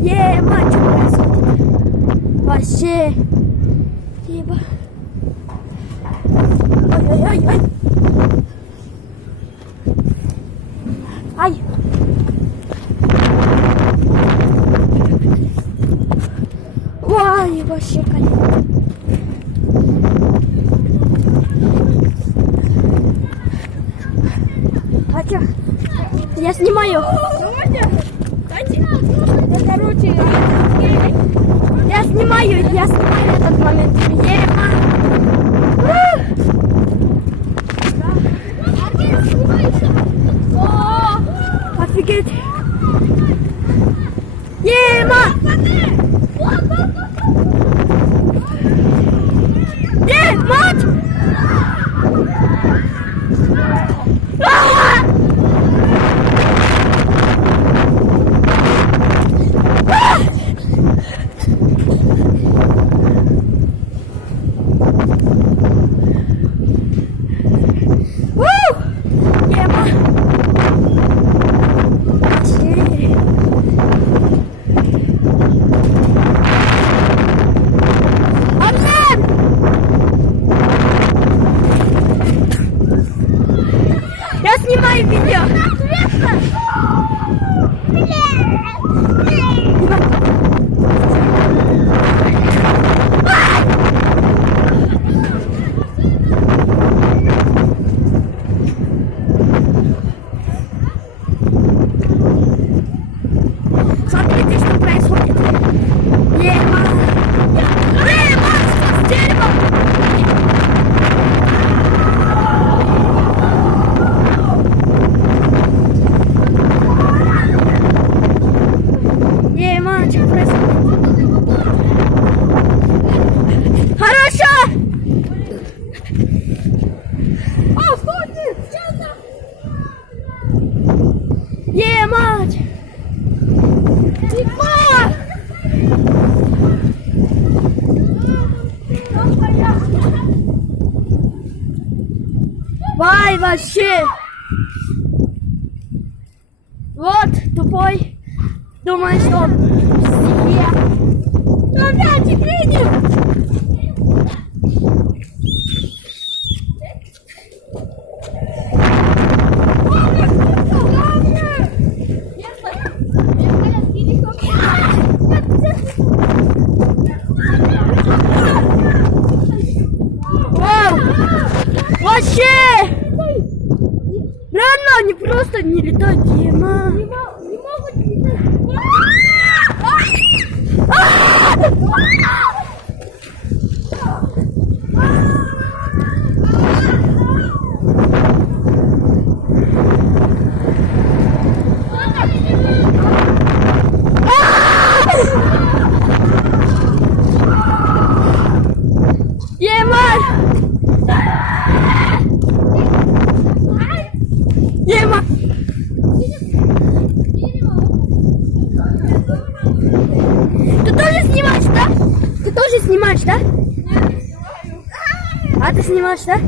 Мать, что происходит? Вообще. Еба. Ой-ой-ой-ой. Ай. Ой, вообще кайф. А чё? Я снимаю. Я снимаю этот момент. Офигеть. Мать! Мать! Я снимаю видео. Смотрите, что происходит. Что происходит? Хорошо! О, стойте! Мать! Вай, вообще! Вот, тупой. Думаю, что он стихия. Опять видим! Вообще! Реально, они просто не летают, Дима. Не могут летать. Ема! Ты тоже снимаешь, да? Ты тоже снимаешь, да? А ты снимаешь, да?